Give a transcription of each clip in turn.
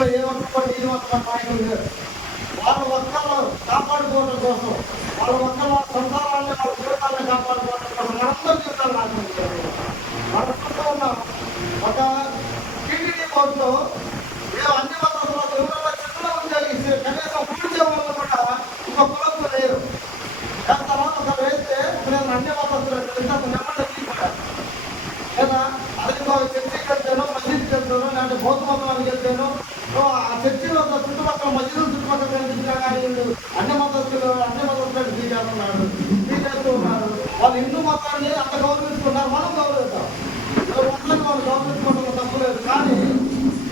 ఇక్కడ ఏ ఒక్క ఈ ఒక్క నాయకులు లేరు. వాళ్ళ ఒక్కళ్ళు కాపాడుకోవడం కోసం, వాళ్ళ ఒక్కళ్ళ సంసారాన్ని, వాళ్ళ జీవితాన్ని కాపాడుకోవడం కోసం మనందరి జీవితాలు నాశనం చేయాలి. మన చుట్టూ ఉన్న ఒక టీటీడీ బోర్డులో అన్ని మతాల ఎవరైనా చిన్నలో ఉండే కనీసం కూర్చే వాళ్ళు కూడా ఒక కులంలో లేరు. దాని తర్వాత ఒక వేస్తే నేను అన్ని మతస్థులు నెమ్మది తీసుకుంటాను లేదా అది చర్చికి వెళ్తాను, మసీద్కి వెళ్తాను, లేదంటే బౌద్ధ మతానికి వెళ్తాను. ఆ చర్చిలో చుట్టుపక్కల మసీదుల చుట్టుపక్కల కనిపించినా కానీ వీళ్ళు అన్ని మతస్థులు తీసేస్తున్నారు, తీసేస్తూ ఉన్నారు. వాళ్ళు హిందూ మతాన్ని అంత గౌరవించుకుంటారు, మనం గౌరవిస్తాం. మతాన్ని వాళ్ళు గౌరవించుకోవడం తప్పులేదు. కానీ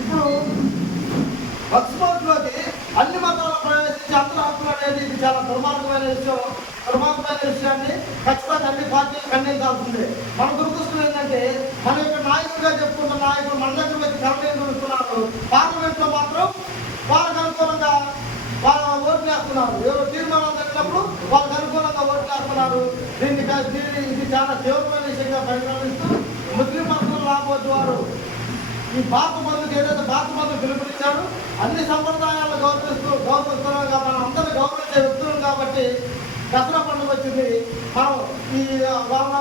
ఇప్పుడు వక్ఫ్లోకి అన్ని మతాలు ప్రవేశించి అందరూ హక్కులు అనేది ఇది చాలా దుర్మార్గమైన విషయాన్ని ఖచ్చితంగా అన్ని పార్టీలు ఖండించాల్సిందే. మన దురదృష్టం ఏంటంటే మన యొక్క నాయకుడిగా చెప్పుకున్న నాయకులు మన దగ్గర వచ్చి కమిటీలు చూస్తున్నారు, పార్లమెంట్లో మాత్రం వాళ్ళకు అనుకూలంగా వాళ్ళ ఓట్లు వేస్తున్నారు. ఎవరు తీర్మానాలు తగ్గినప్పుడు వాళ్ళకు అనుకూలంగా ఓట్లు వేస్తున్నారు. ఇది చాలా తీవ్రమైన విషయంగా పరిగణిస్తూ ముస్లిం మతం రాబోతు వారు ఈ భారత బంధుకి ఏదైతే భారత బంధు పిలుపునిచ్చాడు, అన్ని సంప్రదాయాలను గౌరవిస్తున్నాం మనం అందరినీ గౌరవించే వ్యక్తులు కాబట్టి దసరా పండుగ వచ్చింది. మనం ఈ వాళ్ళ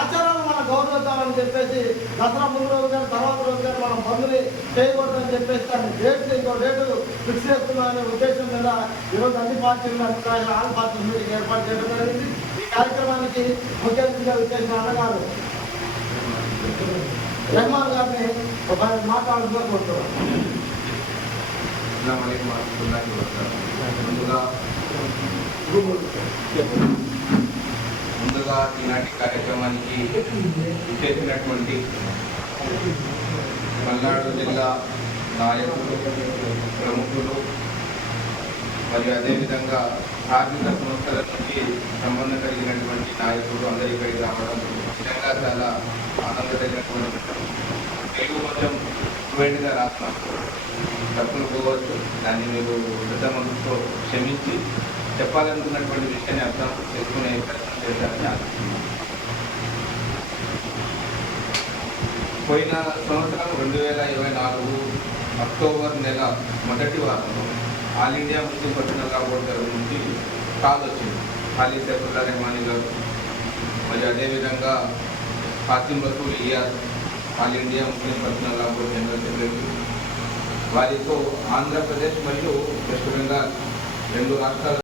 ఆచారాలను మనం గౌరవిద్దామని చెప్పేసి దసరా ముందు రోజు కానీ తర్వాత రోజు కానీ మనం బంధుని చేయకూడదని చెప్పేసి దాన్ని ఇంకో డేటు ఫిక్స్ చేస్తున్నామనే ఉద్దేశం మీద ఈరోజు అన్ని పార్టీలు ఆల్ పార్టీల మీటింగ్ ఏర్పాటు చేయడం జరిగింది. ఈ కార్యక్రమానికి ముఖ్య అతిథిగా వచ్చేసిన అన్నగారు రెహమాన్ గారిని ఒక మాట్లాడుతూ కోరుతున్నాం. ముందుగా ఈనాటి కార్యక్రమానికి చేసినటువంటి పల్నాడు జిల్లా నాయకులు, ప్రముఖులు మరియు అదేవిధంగా కార్మిక సంస్థల నుంచి సంబంధం కలిగినటువంటి నాయకులు అందరి ఇక్కడికి రావడం నిజంగా చాలా ఆనందకరమైనటువంటి తెలుగు కొంచెం ఫ్లూయెంట్గా రాస్తాం, తప్పులు పోవచ్చు. దాన్ని మీరు పెద్ద మనసుతో క్షమించి చెప్పాలనుకున్నటువంటి విషయాన్ని అర్థం చేసుకునే ప్రయత్నం చేశారని ఆశిస్తున్నాను. పోయిన సంవత్సరం 2024 అక్టోబర్ నెల మొదటి వారంలో all India Muslim personal law board తరఫు నుంచి కాల్ వచ్చింది. ఖాళీ సైఫుల్లా రెహమానీ గారు మరియు అదేవిధంగా Qasim Rasool Ayaz all India Muslim personal law board general secretary, వారితో ఆంధ్రప్రదేశ్ మరియు వెస్ట్ బెంగాల్ 2 రాష్ట్రాల